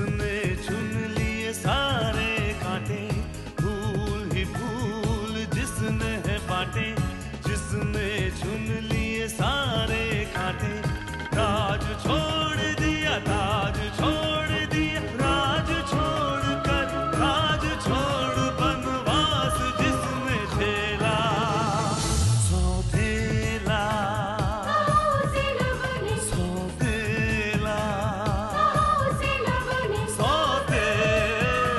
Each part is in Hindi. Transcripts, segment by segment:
जिसने चुन लिए सारे कांटे, फूल ही फूल जिसने है बांटे, जिसने चुन लिए सारे कांटे, राज छोड़ दिया, ताज छोड़ दिया, राज छोड़ कर राज छोड़ बनवास जिसने झेला, सौतेला सौतेला सौतेला।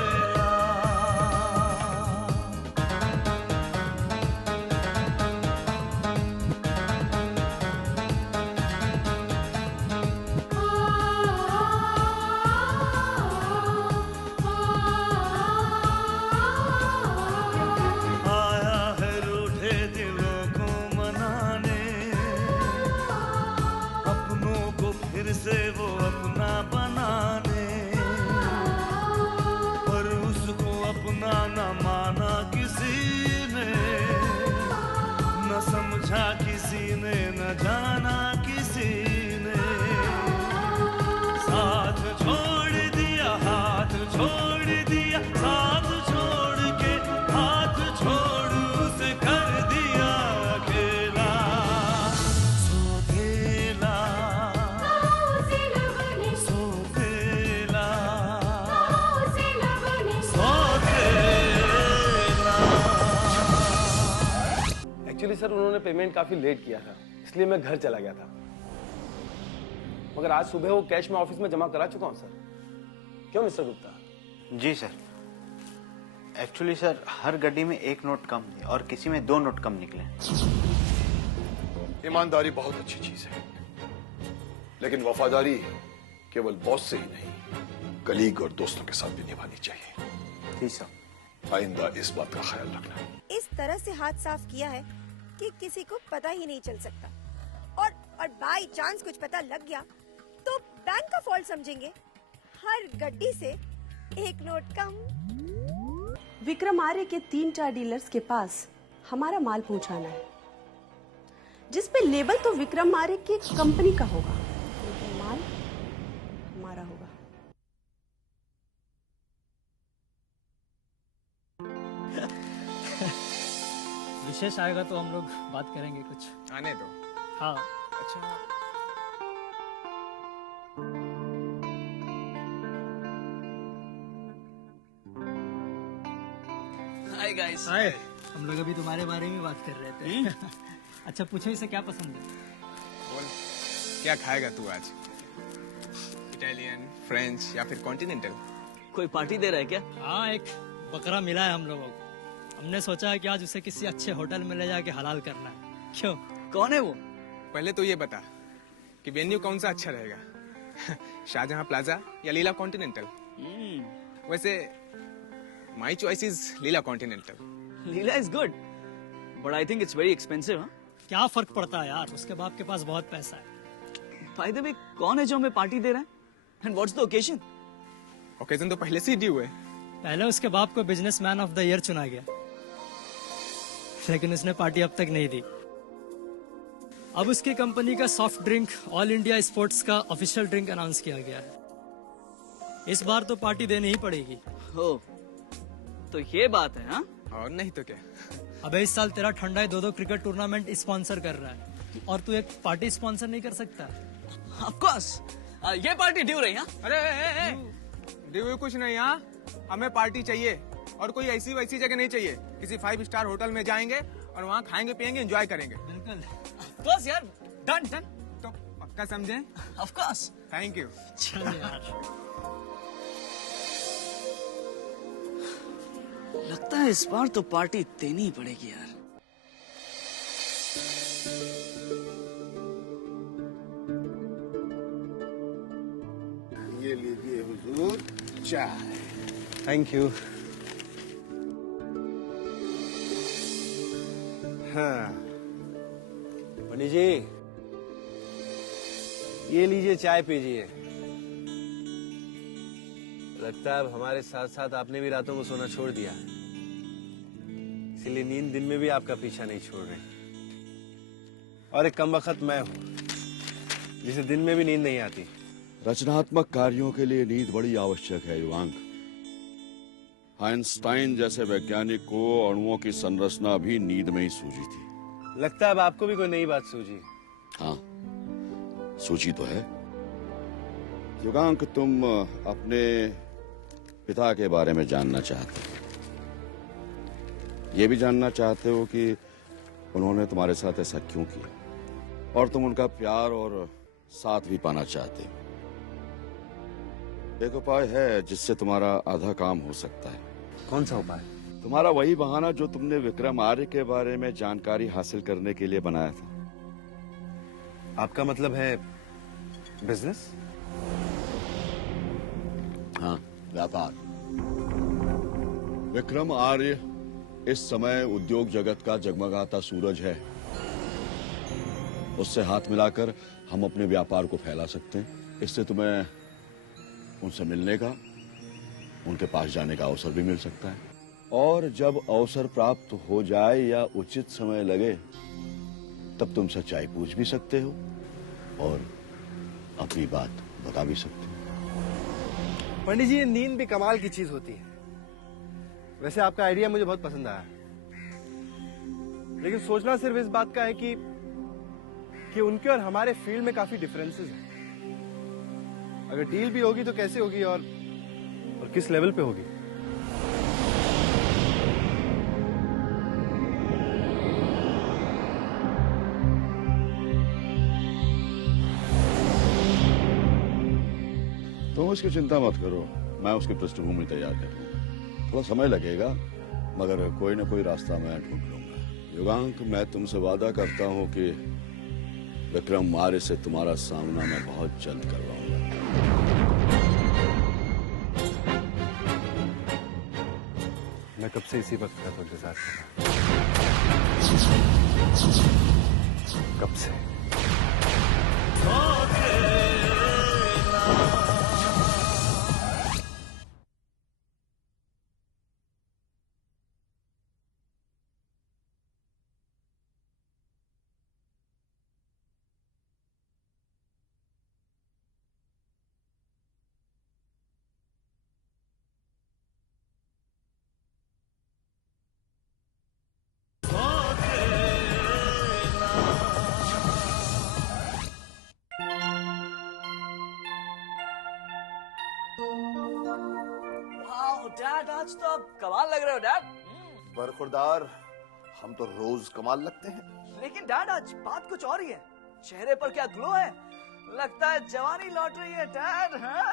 आया है रूठे दिलों को मनाने, अपनों को फिर से वो अपना बनाने, पर उसको अपना न माना किसी ने, न समझा किसी ने, न जाना किसी ने, साथ छोड़ दिया, हाथ छोड़ दिया, साथ छोड़ के हाथ छोड़ उसे कर दिया अकेला, सौतेला सौतेला सौतेला। एक्चुअली सर उन्होंने पेमेंट काफी लेट किया था, इसलिए मैं घर चला गया था, मगर आज सुबह वो कैश में ऑफिस में जमा करा चुका हूं सर। क्यों मिस्टर गुप्ता? जी सर। एक्चुअली सर हर गड्डी में एक नोट कम है और किसी में 2 नोट कम निकले। ईमानदारी बहुत अच्छी चीज है, लेकिन वफादारी केवल बॉस से ही नहीं, कलीग और दोस्तों के साथ भी निभानी चाहिए। जी सर। आइंदा इस बात का ख्याल रखना। इस तरह से हाथ साफ किया है कि किसी को पता ही नहीं चल सकता, और बाई चांस कुछ पता लग गया तो बैंक का फॉल्ट समझेंगे। हर गड्डी से एक नोट कम। विक्रम आर्य के 3-4 डीलर्स के पास हमारा माल पहुंचाना है, जिस पे लेबल तो विक्रम आर्य की कंपनी का होगा, लेकिन माल हमारा होगा। विशेष आएगा तो हम लोग बात करेंगे कुछ। आने दो। हाँ। अच्छा हाय गाइस। हाय। हम लोग अभी तुम्हारे बारे में बात कर रहे थे। अच्छा पूछो इसे क्या पसंद है? बोल, क्या खाएगा तू आज? इटालियन, फ्रेंच या फिर कॉन्टिनेंटल? कोई पार्टी दे रहा है क्या? हाँ, एक बकरा मिला है हम लोगों को। हमने सोचा है कि आज उसे किसी अच्छे होटल में ले जाके हलाल करना है। क्यों? कौन है वो? पहले तो ये बता कि वेन्यू कौन सा अच्छा रहेगा, शाहजहां प्लाजा या लीला कॉन्टिनेंटल? वैसे my choice is Leela continental. Leela is good, but I think it's very expensive. हाँ, क्या फर्क पड़ता है यार, उसके बाप के पास बहुत पैसा है। बाय द वे, कौन है जो हमें पार्टी दे रहा है? And what's the occasion? Occasion तो पहले से ही ड्यू है। पहले उसके बाप को बिजनेसमैन ऑफ द ईयर चुना गया, लेकिन उसने पार्टी अब तक नहीं दी। अब उसकी कंपनी का soft drink all India sports का ऑफिशियल ड्रिंक अनाउंस किया गया है। इस बार तो पार्टी देनी ही पड़ेगी। हो, तो ये बात है। हाँ, और नहीं तो क्या। अबे इस साल तेरा ठंडा 2-2 क्रिकेट टूर्नामेंट स्पॉन्सर कर रहा है और तू एक पार्टी स्पॉन्सर नहीं कर सकता? ऑफ कोर्स, ये पार्टी ड्यू रही। हाँ, अरे ड्यू कुछ नहीं। यहाँ हमें पार्टी चाहिए और कोई ऐसी वैसी जगह नहीं चाहिए। किसी 5 स्टार होटल में जाएंगे और वहाँ खाएंगे पिएंगे एंजॉय करेंगे। बिल्कुल। बस यार, डन डन। तो पक्का समझे? Of course. Thank you. चल यार। लगता है इस बार तो पार्टी देनी ही पड़ेगी यार। ये लीजिए हुजूर चाय। Thank you. हाँ पंडित जी, ये लीजिए चाय पीजिए। लगता है अब हमारे साथ साथ आपने भी रातों को सोना छोड़ दिया, इसीलिए नींद दिन में भी आपका पीछा नहीं छोड़ रही। और एक कमबख्त मैं हूं जिसे दिन में भी नींद नहीं आती, रचनात्मक कार्यों के लिए नींद बड़ी आवश्यक है युवांक। आइंस्टाइन जैसे वैज्ञानिक को अणुओं की संरचना भी नींद में ही सूझी थी। लगता है अब आपको भी कोई नई बात सूझी। हाँ, सूझी तो है। युगांक, तुम अपने पिता के बारे में जानना चाहते हो। ये भी जानना चाहते हो कि उन्होंने तुम्हारे साथ ऐसा क्यों किया, और तुम उनका प्यार और साथ भी पाना चाहते हो। एक उपाय है जिससे तुम्हारा आधा काम हो सकता है। कौन सा उपाय? तुम्हारा वही बहाना जो तुमने विक्रम आर्य के बारे में जानकारी हासिल करने के लिए बनाया था। आपका मतलब है बिजनेस? हाँ, व्यापार। विक्रम आर्य इस समय उद्योग जगत का जगमगाता सूरज है। उससे हाथ मिलाकर हम अपने व्यापार को फैला सकते हैं। इससे तुम्हें उनसे मिलने का, उनके पास जाने का अवसर भी मिल सकता है। और जब अवसर प्राप्त हो जाए या उचित समय लगे, तब तुम सच्चाई पूछ भी सकते हो और अपनी बात बता भी सकते हो। पंडित जी, ये नींद भी कमाल की चीज होती है। वैसे आपका आइडिया मुझे बहुत पसंद आया, लेकिन सोचना सिर्फ इस बात का है कि उनके और हमारे फील्ड में काफी डिफरेंसेस हैं। अगर डील भी होगी तो कैसे होगी और किस लेवल पे होगी? तुम उसकी चिंता मत करो, मैं उसकी पृष्ठभूमि तैयार कर लूंगा। थोड़ा समय लगेगा, मगर कोई ना कोई रास्ता मैं ढूंढ लूंगा। युगांक, मैं तुमसे वादा करता हूं कि विक्रम आर्य से तुम्हारा सामना मैं बहुत जल्द करवाऊंगा। मैं कब से इसी वक्त का तो इंतजार कर रहा हूं। कब से? डैड, आज तो आप कमाल लग रहे हो डैड। बरखुरदार, हम तो रोज कमाल लगते हैं। लेकिन डैड, आज बात कुछ और ही है। चेहरे पर क्या ग्लो है, लगता है जवानी लौट रही है डैड। हाँ?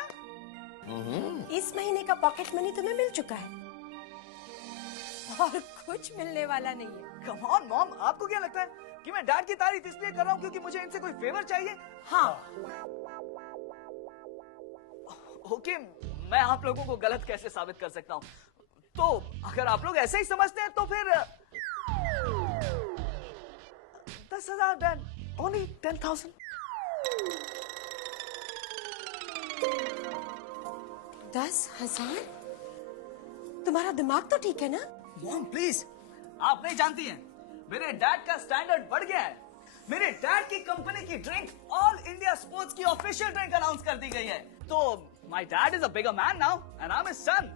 इस महीने का पॉकेट मनी तुम्हें मिल चुका है और कुछ मिलने वाला नहीं है। कम ऑन मॉम, आपको क्या लगता है कि मैं डैड की तारीफ इसलिए कर रहा हूँ क्योंकि मुझे इनसे कोई फेवर चाहिए? हाँ। ओके, मैं आप लोगों को गलत कैसे साबित कर सकता हूँ? तो अगर आप लोग ऐसे ही समझते हैं तो फिर 10,000 डैड, ओनली 10,000। 10,000? तुम्हारा दिमाग तो ठीक है ना? मॉम प्लीज, आप नहीं जानती हैं, मेरे डैड का स्टैंडर्ड बढ़ गया है। मेरे डैड की कंपनी की ड्रिंक ऑल इंडिया स्पोर्ट्स की ऑफिशियल ड्रिंक अनाउंस कर दी गई है। तो my dad is a bigger man now and I am his son.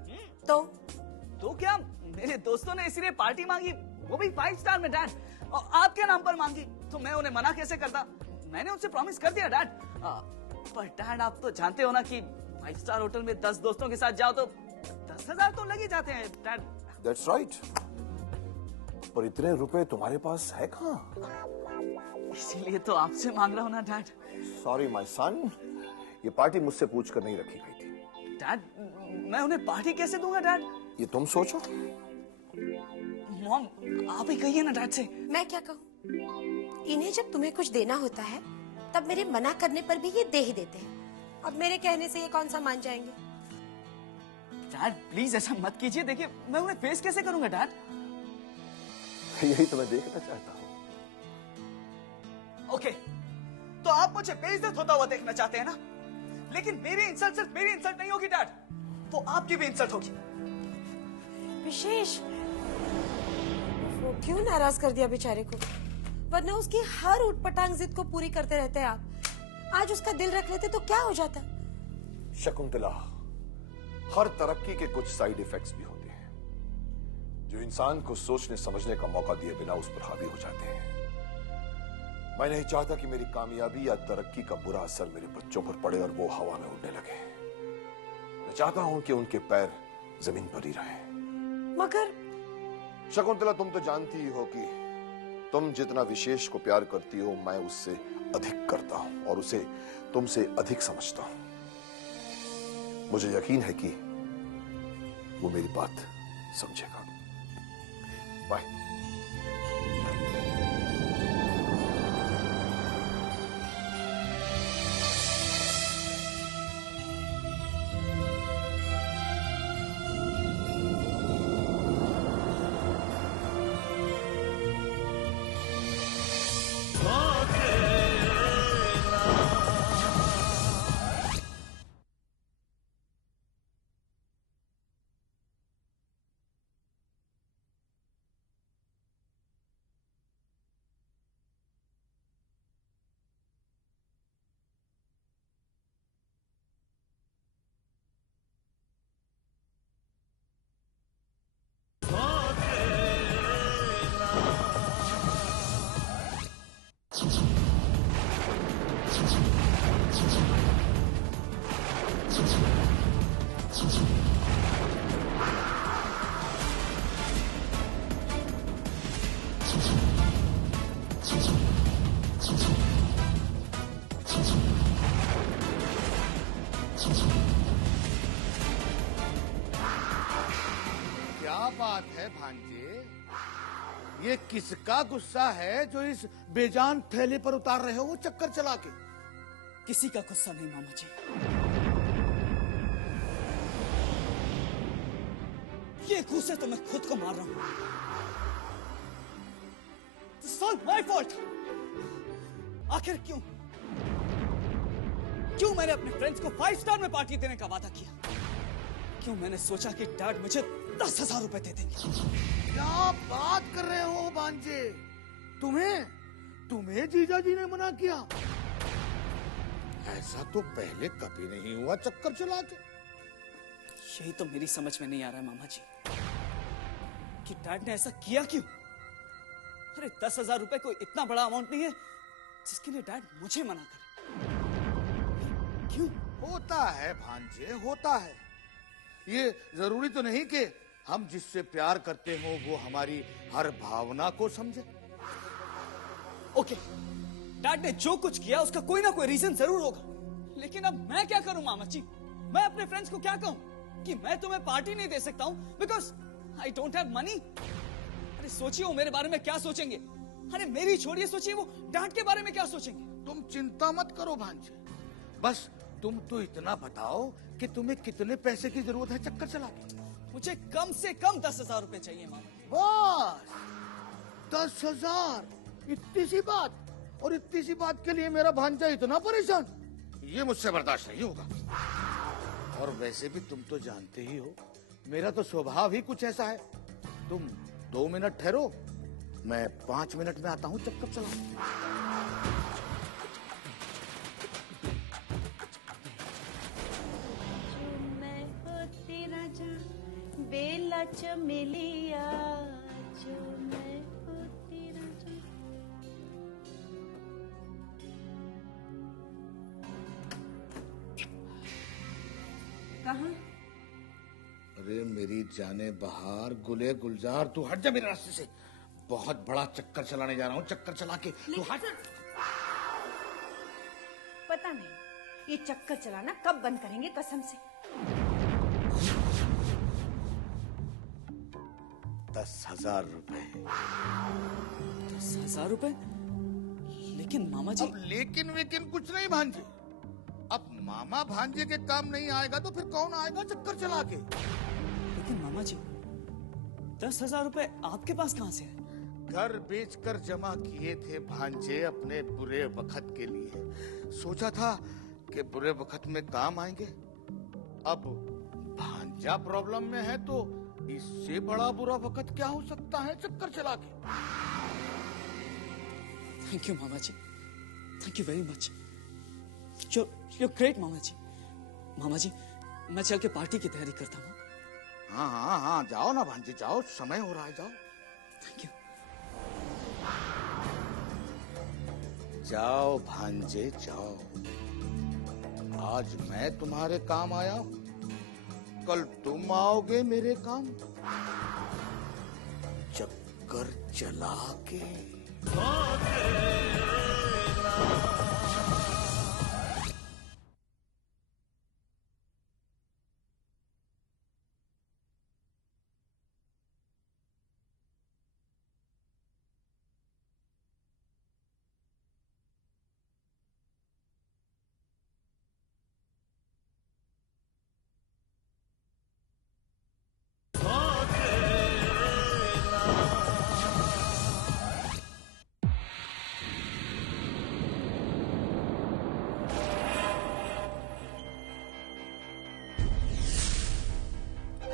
तो क्या, मेरे दोस्तों ने इसीलिए पार्टी मांगी, वो भी 5 स्टार में डैड, और आपके नाम पर मांगी। तो मैं उन्हें मना कैसे करता? मैंने उनसे प्रॉमिस कर दिया डैड। पर डैड, आप तो जानते हो ना कि 5 स्टार होटल में 10 दोस्तों के साथ जाओ तो 10,000 तो लग ही जाते हैं डैड। That's right. पर इतने रुपए तुम्हारे पास है कहाँ? इसीलिए तो आपसे मांग रहा हूँ ना डैड। Sorry my son, ये पार्टी मुझसे पूछ कर नहीं रखी गई थी। डैड, मैं उन्हें पार्टी कैसे दूंगा डैड? ये तुम सोचो। मॉम, आप ही कहिए ना डैड से। मैं क्या कहूँ? इन्हें जब तुम्हें कुछ देना होता है तब मेरे मना करने पर भी ये दे ही देते हैं। अब मेरे कहने से ये कौन सा मान जाएंगे? डैड प्लीज ऐसा मत कीजिए। देखिए, मैं उन्हें फेस कैसे करूंगा डैड? यही तो मैं देखना चाहता हूँ। ओके, तो आप मुझे बेइज्जत होता हुआ देखना चाहते हैं ना? लेकिन मेरी इंसल्ट सिर्फ मेरी इंसल्ट नहीं होगी डैड, वो आपकी भी इंसल्ट होगी। विशेष, वो क्यों नाराज कर दिया बेचारे को? वरना उसकी हर उठपटांग जिद को पूरी करते रहते हैं आप। आज उसका दिल रख लेते तो क्या हो जाता? शकुंतला, हर तरक्की के कुछ साइड इफेक्ट्स भी होते हैं जो इंसान को सोचने समझने का मौका दिए बिना उस पर हावी हो जाते हैं। मैं नहीं चाहता कि मेरी कामयाबी या तरक्की का बुरा असर मेरे बच्चों पर पड़े और वो हवा में उड़ने लगे। मैं चाहता हूं कि उनके पैर जमीन पर ही रहें। मगर शकुंतला, तुम तो जानती ही हो कि तुम जितना विशेष को प्यार करती हो मैं उससे अधिक करता हूं और उसे तुमसे अधिक समझता हूं। मुझे यकीन है कि वो मेरी बात समझेगा। बाय। क्या बात है भांजे, ये किसका गुस्सा है जो इस बेजान ठेले पर उतार रहे हो वो चक्कर चला के? किसी का गुस्सा नहीं मामा जी, ये गुस्से तो मैं खुद को मार रहा हूं। It's all my fault। आखिर क्यों मैंने अपने फ्रेंड्स को 5 स्टार में पार्टी देने का वादा किया? क्यों मैंने सोचा कि डैड मुझे 10,000 रुपए दे देंगे? क्या बात कर रहे हो भांजे? तुम्हें जीजा जी ने मना किया? ऐसा तो पहले कभी नहीं हुआ चक्कर चला के। यही तो मेरी समझ में नहीं आ रहा है मामा जी कि डैड ने ऐसा किया क्यों? अरे 10,000 रुपए कोई इतना बड़ा अमाउंट नहीं है जिसके लिए डैड मुझे मना करे। क्यों? होता है भांजे, होता है। ये जरूरी तो नहीं कि हम जिससे प्यार करते हो वो हमारी हर भावना को समझे। ओके, डैड ने जो कुछ किया उसका कोई ना कोई रीजन जरूर होगा, लेकिन अब मैं क्या करूं मामा जी? मैं अपने फ्रेंड्स को क्या कहूं कि मैं तुम्हें पार्टी नहीं दे सकता हूं because I don't have money? अरे सोचिए वो मेरे बारे में क्या सोचेंगे। अरे मेरी छोड़िए, सोचिए वो डैड के बारे में क्या सोचेंगे। तुम चिंता मत करो भांजे, बस तुम तो इतना बताओ कि तुम्हें कितने पैसे की जरूरत है चक्कर चला के? मुझे कम से कम 10,000 रुपए चाहिए मामा। बस 10,000? इतनी सी बात? और इतनी सी बात के लिए मेरा भांजा इतना परेशान? ये मुझसे बर्दाश्त नहीं होगा। और वैसे भी तुम तो जानते ही हो मेरा तो स्वभाव ही कुछ ऐसा है। तुम 2 मिनट ठहरो, मैं 5 मिनट में आता हूँ चक्कर चला। बेला चमेलिया जो मैं हो तेरा जो। कहाँ? अरे मेरी जाने बहार, गुले गुलजार, तू हट जा मेरे रास्ते से। बहुत बड़ा चक्कर चलाने जा रहा हूँ, चक्कर चला के तू हट। पता नहीं ये चक्कर चलाना कब बंद करेंगे कसम से। 10,000 रुपए। 10,000 रुपए? लेकिन मामा जी। अब लेकिन कुछ नहीं भांजे। अब मामा भांजे के काम नहीं आएगा तो फिर कौन आएगा चक्कर चला के? लेकिन मामा जी 10,000 रुपए आपके पास कहाँ से है? घर बेचकर जमा किए थे भांजे अपने बुरे वक्त के लिए। सोचा था कि बुरे वक्त में काम आएंगे। अब भांजा प्रॉब्लम में है तो इससे बड़ा बुरा वक्त क्या हो सकता है चक्कर चला के? थैंक यू मामा जी, thank you very much. You're great मामा जी। मामा जी, मैं चल के पार्टी की तैयारी करता हूँ। हाँ हाँ हाँ, जाओ ना भांजी, जाओ, समय हो रहा है, जाओ। Thank you. जाओ भांजे जाओ, आज मैं तुम्हारे काम आया हूं, कल तुम आओगे मेरे काम। चक्कर चला के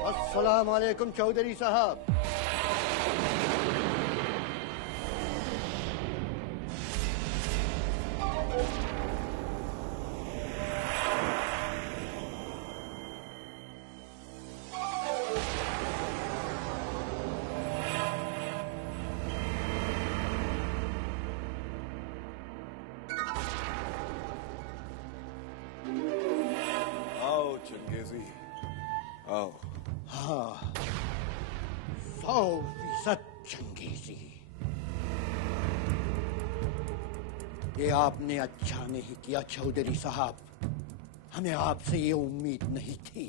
अस्सलाम वालेकुम चौधरी साहब। आओ चंगेजी, आओ। हाँ, 100% चंगेजी। ये आपने अच्छा नहीं किया चौधरी साहब, हमें आपसे ये उम्मीद नहीं थी।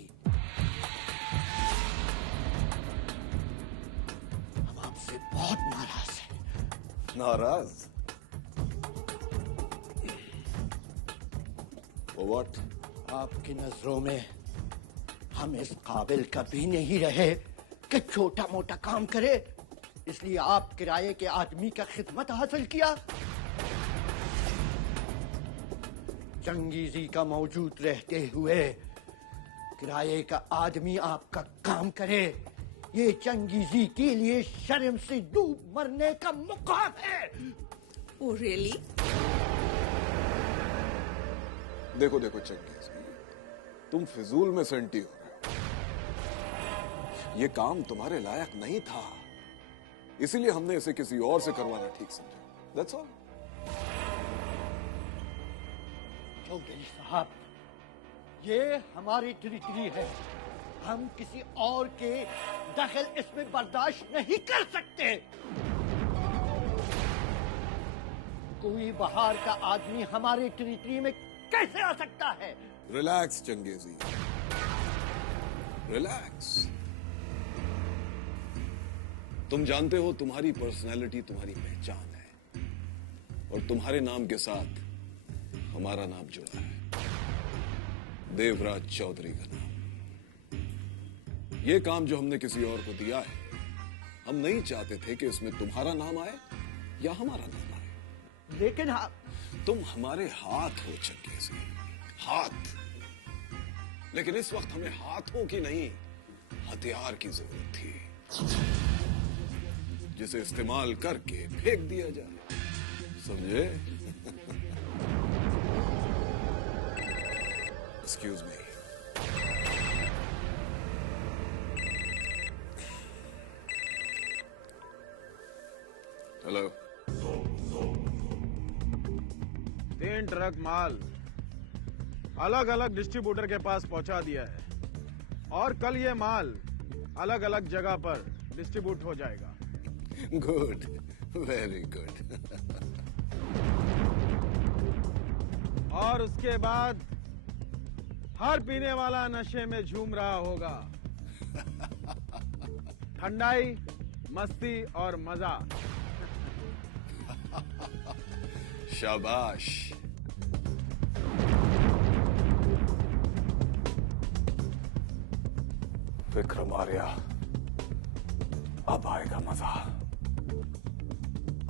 हम आपसे बहुत नाराज हैं। नाराज? व्हाट? आपकी नजरों में हम इस काबिल कभी नहीं रहे कि छोटा मोटा काम करे, इसलिए आप किराए के आदमी का खिदमत हासिल किया। चंगेजी का मौजूद रहते हुए किराए का आदमी आपका काम करे, ये चंगेजी के लिए शर्म से डूब मरने का मुकाम है। Oh, really? देखो देखो चंगेजी, तुम फिजूल में सेंटी हो रहे हो। ये काम तुम्हारे लायक नहीं था, इसीलिए हमने इसे किसी और से करवाना ठीक समझा। That's all. चौधरी साहब, ये हमारी टेरिटरी है, हम किसी और के दखल इसमें बर्दाश्त नहीं कर सकते। कोई बाहर का आदमी हमारे टेरिटरी में कैसे आ सकता है? Relax changezi, relax. तुम जानते हो तुम्हारी पर्सनैलिटी तुम्हारी पहचान है, और तुम्हारे नाम के साथ हमारा नाम जुड़ा है, देवराज चौधरी का नाम। ये काम जो हमने किसी और को दिया है, हम नहीं चाहते थे कि इसमें तुम्हारा नाम आए या हमारा नाम आए। लेकिन तुम हमारे हाथ हो चंगेजी, हाथ। लेकिन इस वक्त हमें हाथों की नहीं, हथियार की जरूरत थी, जिसे इस्तेमाल करके फेंक दिया जाए, समझे? Excuse me. हेलो। 3 ट्रक माल अलग अलग डिस्ट्रीब्यूटर के पास पहुंचा दिया है, और कल ये माल अलग अलग जगह पर डिस्ट्रीब्यूट हो जाएगा। Good, very good. और उसके बाद हर पीने वाला नशे में झूम रहा होगा। ठंडाई, मस्ती और मजा। शाबाश। विक्रमार्या, अब आएगा मजा।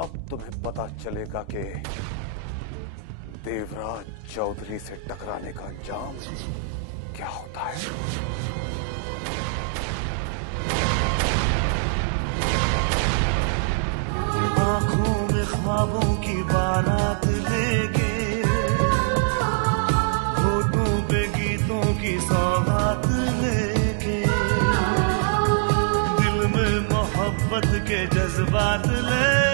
अब तुम्हें पता चलेगा कि देवराज चौधरी से टकराने का अंजाम क्या होता है। आंखों में ख्वाबों की बारात लेके, होठों पे गीतों की के जज्बात ले